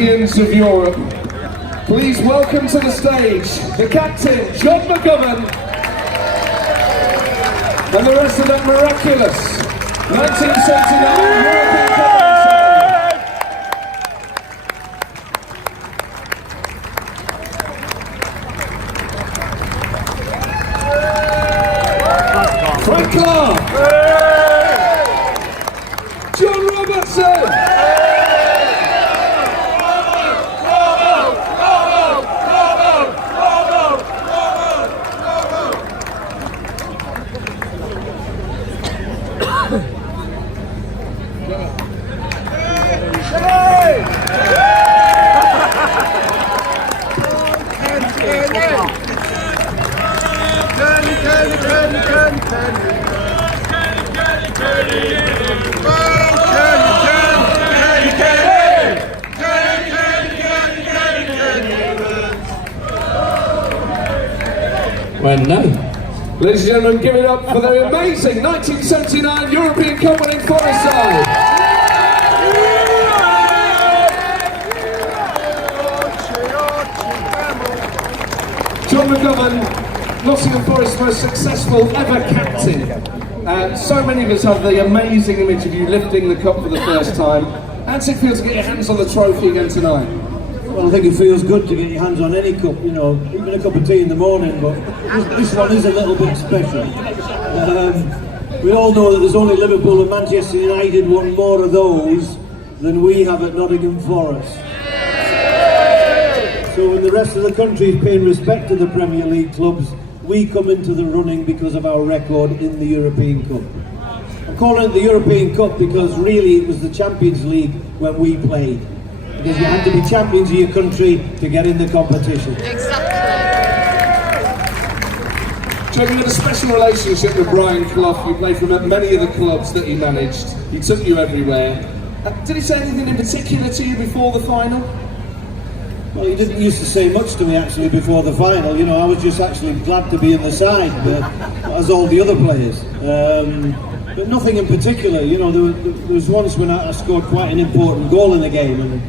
Champions of Europe, please welcome to the stage the captain, John McGovern, and the rest of that miraculous 1979 European Cup. Frank Clark, John Robertson, well, no. Ladies and gentlemen, give it up for the amazing 1979 European Cup winning Forest side. John McGovern, Nottingham Forest's most successful ever captain. So many of us have the amazing image of you lifting the cup for the first time. How's it feel to get your hands on the trophy again tonight? Well, I think it feels good to get your hands on any cup, you know, even a cup of tea in the morning, but this one is a little bit special. We all know that there's only Liverpool and Manchester United won more of those than we have at Nottingham Forest. So when the rest of the country is paying respect to the Premier League clubs, we come into the running because of our record in the European Cup. I'm calling it the European Cup because really it was the Champions League when we played. Because you had to be champions of your country to get in the competition. Exactly. Joe, you had a special relationship with Brian Clough. You played for many of the clubs that he managed. He took you everywhere. Did he say anything in particular to you before the final? Well, he didn't used to say much to me actually before the final. You know, I was just actually glad to be in the side, but as all the other players. But nothing in particular. You know, there was once when I scored quite an important goal in the game and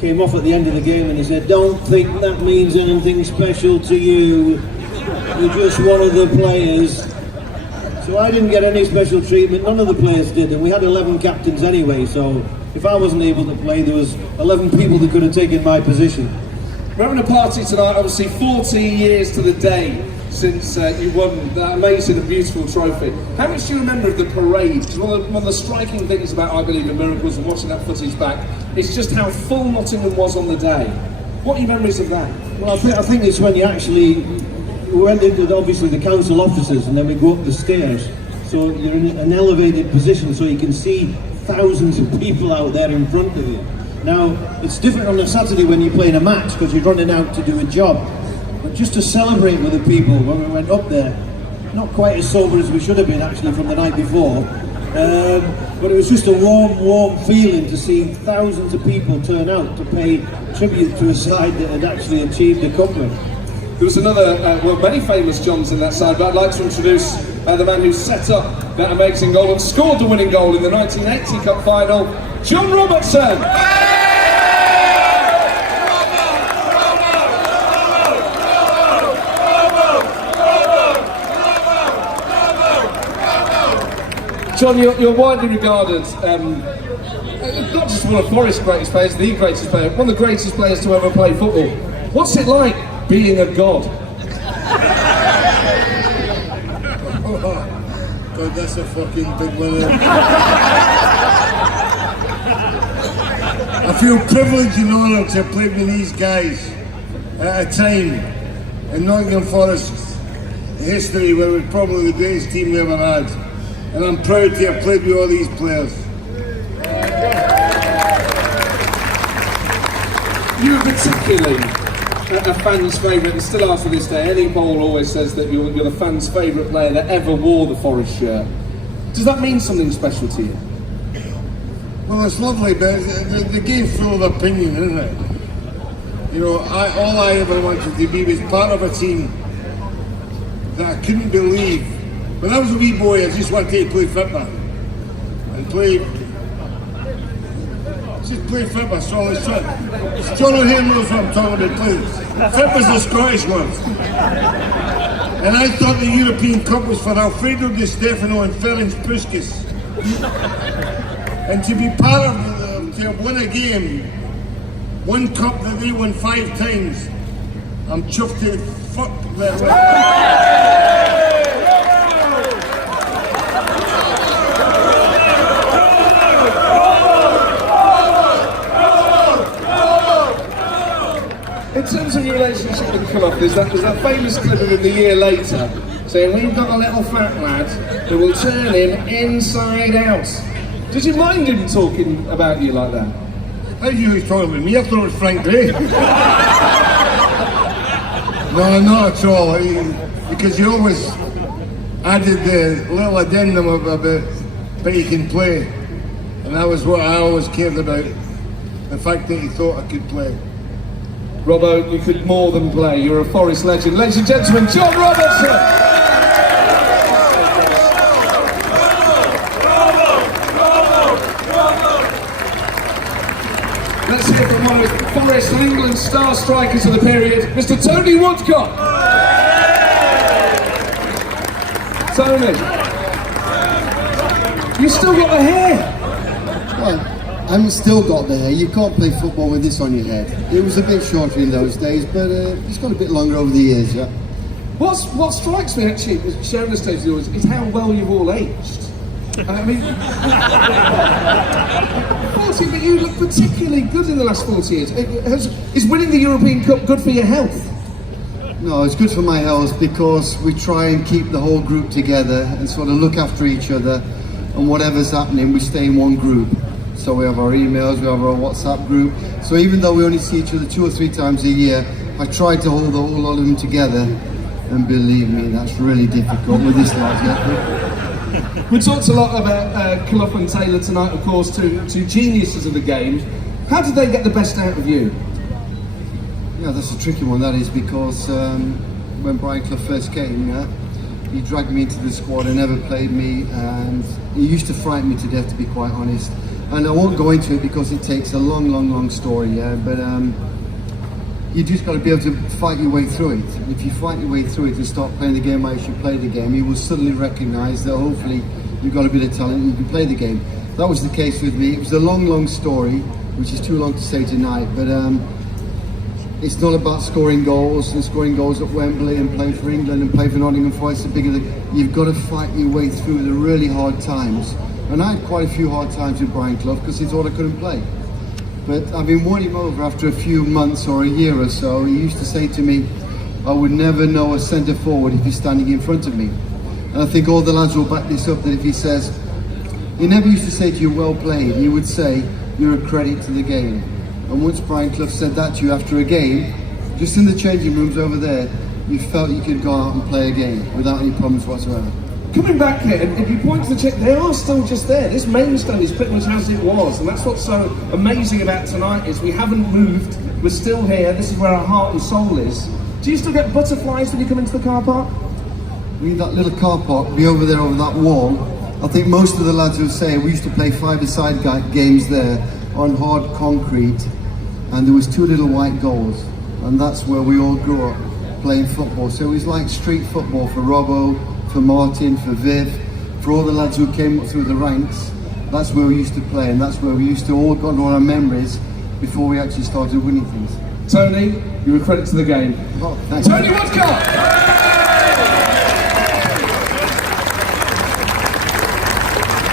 came off at the end of the game and he said, "Don't think that means anything special to you. You're just one of the players." So I didn't get any special treatment, none of the players did, and we had 11 captains anyway, so if I wasn't able to play, there was 11 people that could have taken my position. We're having a party tonight, obviously 40 years to the day since you won that amazing and beautiful trophy. How much do you remember of the parade? Because one of the striking things about I Believe in Miracles and watching that footage back is just how full Nottingham was on the day. What are your memories of that? Well, I think it's when you actually, we went into obviously the council offices and then we go up the stairs. So you're in an elevated position so you can see thousands of people out there in front of you. Now, it's different on a Saturday when you're playing a match because you're running out to do a job. But just to celebrate with the people when we went up there, not quite as sober as we should have been actually from the night before, but it was just a warm feeling to see thousands of people turn out to pay tribute to a side that had actually achieved the comeback. There was another, many famous Johns in that side, but I'd like to introduce the man who set up that amazing goal and scored the winning goal in the 1980 Cup final, John Robertson! John, you're widely regarded, not just one of Forest's greatest players, the greatest player, one of the greatest players to ever play football. What's it like being a god? God, that's a fucking big one. I feel privileged and honoured to have played with these guys at a time in Nottingham Forest's history where we're probably the greatest team we ever had. And I'm proud to have played with all these players. You were particularly a fan's favourite, and still are to this day. Any poll always says that you're the fan's favourite player that ever wore the Forest shirt. Does that mean something special to you? Well, it's lovely, but the game's full of opinion, isn't it? You know, all I ever wanted to be was part of a team that I couldn't believe. When I was a wee boy, I just wanted to play football and play just play football, that's all it's it. John O'Hare knows what I'm talking about playing. Football's the Scottish one. And I thought the European Cup was for Alfredo Di Stefano and Ferenc Puskas. And to be part of to have won a game, one cup that they won 5 times, I'm chuffed to fuck that. In terms of your relationship with Clough, there's that famous clip of him the year later saying, "We've got a little fat lad who will turn him inside out." Did you mind him talking about you like that? How you was talking about me? I thought it was Frank Gray. No, not at all. Because he always added the little addendum about but he can play. And that was what I always cared about. The fact that he thought I could play. Robbo, you could more than play. You're a Forest legend. Ladies and gentlemen, John Robertson! Let's hear from one of Forest and England's star strikers of the period, Mr. Tony Woodcock. Tony, you still got the hair. Well, I haven't still got the hair. You can't play football with this on your head. It was a bit shorter in those days, but it's got a bit longer over the years, yeah. What strikes me actually, sharing the stage with you, is how well you've all aged. I mean, 40, but you look particularly good in the last 40 years. Is winning the European Cup good for your health? No, it's good for my health because we try and keep the whole group together and sort of look after each other, and whatever's happening, we stay in one group. So we have our emails, we have our WhatsApp group. So even though we only see each other 2 or 3 times a year, I try to hold the whole lot of them together. And believe me, that's really difficult with this lot. We talked a lot about Clough and Taylor tonight, of course, two geniuses of the game. How did they get the best out of you? Yeah, that's a tricky one, that is, because when Brian Clough first came, he dragged me into the squad and never played me, and he used to frighten me to death, to be quite honest. And I won't go into it because it takes a long story, yeah, but you just got to be able to fight your way through it. If you fight your way through it and start playing the game how you should play the game, you will suddenly recognise that hopefully you've got a bit of talent and you can play the game. That was the case with me. It was a long story, which is too long to say tonight, but it's not about scoring goals and scoring goals at Wembley and playing for England and playing for Nottingham Forest. You've got to fight your way through the really hard times. And I had quite a few hard times with Brian Clough because he thought I couldn't play. But I've been won him over after a few months or a year or so. He used to say to me, I would never know a centre forward if he's standing in front of me. And I think all the lads will back this up, that if he says, he never used to say to you, well played, he would say, you're a credit to the game. And once Brian Clough said that to you after a game, just in the changing rooms over there, you felt you could go out and play a game without any problems whatsoever. Coming back here, and if you point to the check, they are still just there. This main stand is pretty much as it was, and that's what's so amazing about tonight is we haven't moved, we're still here, this is where our heart and soul is. Do you still get butterflies when you come into the car park? I mean, that little car park, be over there over that wall. I think most of the lads will say we used to play 5-a-side games there on hard concrete, and there was 2 little white goals, and that's where we all grew up playing football. So it was like street football for Robbo, for Martin, for Viv, for all the lads who came up through the ranks. That's where we used to play, and that's where we used to all got on our memories before we actually started winning things. Tony, you're a credit to the game. Oh, thanks. Tony Woodcock!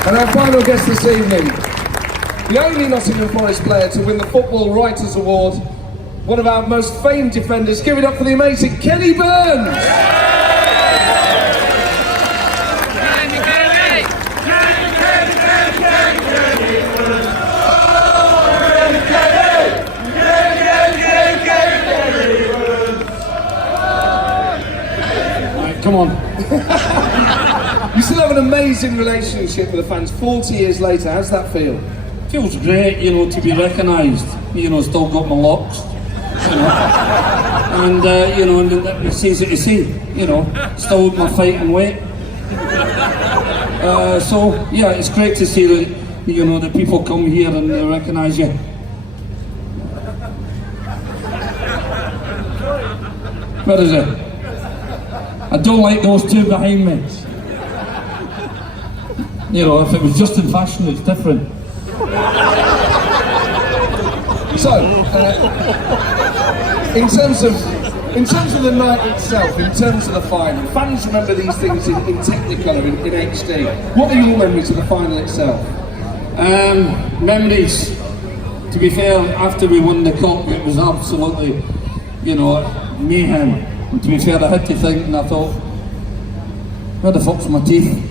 And our final guest this evening, the only Nottingham Forest player to win the Football Writers Award, one of our most famed defenders. Give it up for the amazing Kenny Burns! Come on. You still have an amazing relationship with the fans 40 years later. How's that feel? Feels great, you know, to be recognised. You know, still got my locks, you know, and you know, and it's easy to see. You know, still with my fighting weight. So yeah, it's great to see that you know, the people come here and they recognise you. Where is it? I don't like those two behind me. You know, if it was just in fashion, it's different. So, in terms of the night itself, in terms of the final, fans remember these things in Technicolor, in HD. What are your memories of the final itself? Memories, to be fair, after we won the cup, it was absolutely, you know, mayhem. And to be fair, I had to think, and I thought, where the fuck's my teeth?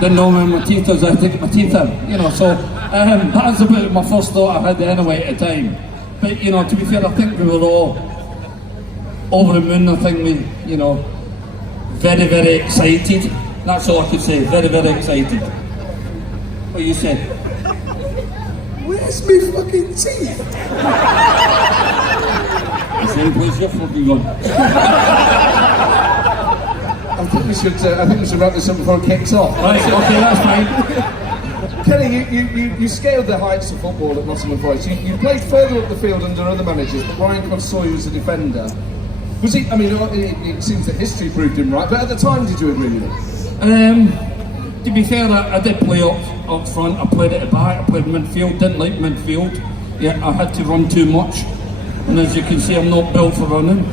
Didn't know where my teeth was, I had to get my teeth out, you know, so that was about my first thought I had anyway at the time. But, you know, to be fair, I think we were all over the moon. I think we, you know, very, very excited. That's all I could say, very, very excited. What you say? Where's my fucking teeth? The same place you're fucking gone. I think we should wrap this up before it kicks off. Right, okay, that's fine. Kenny, you scaled the heights of football at Nottingham Forest. You played further up the field under other managers, but Brian Clough saw you as a defender. Was he? I mean, it seems that history proved him right. But at the time, did you agree with him? To be fair, I did play up front. I played at the back. I played midfield. Didn't like midfield. Yeah, I had to run too much, and as you can see, I'm not built for running.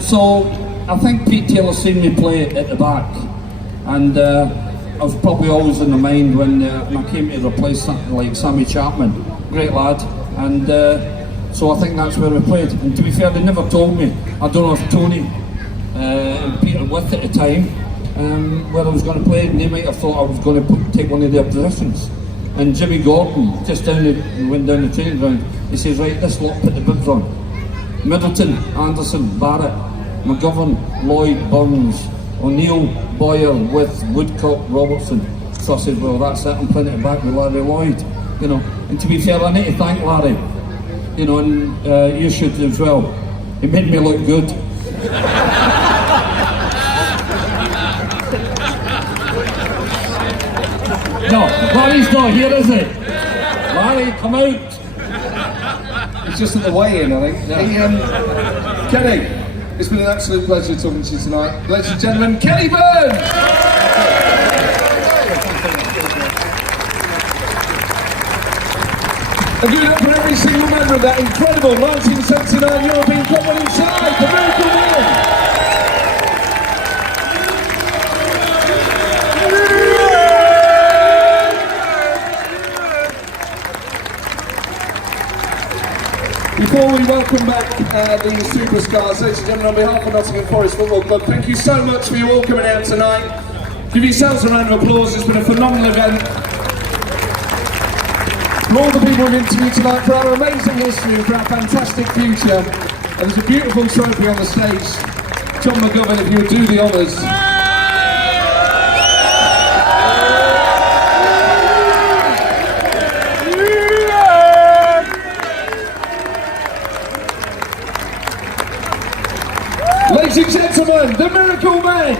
So I think Pete Taylor seen me play at the back, and I was probably always in the mind when I came to replace like Sammy Chapman, great lad, and so I think that's where we played. And to be fair, they never told me. I don't know if Tony and Peter with at the time where I was going to play, and they might have thought I was going to take one of their positions. And Jimmy Gordon, just went down the training ground, he says, right, this lot put the bibs on. Middleton, Anderson, Barrett, McGovern, Lloyd, Burns, O'Neill, Boyer with Woodcock, Robertson. So I said, well, that's it, I'm playing it back with Larry Lloyd, you know. And to be fair, I need to thank Larry, you know, and you should as well. He made me look good. No, Larry's not here, is he? Larry, come out. It's just at the weigh-in, I think. Yeah. Kenny, it's been an absolute pleasure talking to you tonight. Ladies and gentlemen, Kenny Burns! And give it up for every single member of that incredible 1979 European Cup winning side, the Miracle Men! Before we welcome back the superstars, ladies and gentlemen, on behalf of Nottingham Forest Football Club, thank you so much for you all coming out tonight. Give yourselves a round of applause. It's been a phenomenal event. For all the people we've interviewed tonight, for our amazing history, for our fantastic future, and there's a beautiful trophy on the stage. John McGovern, if you would do the honours. Ladies and gentlemen, the Miracle Men!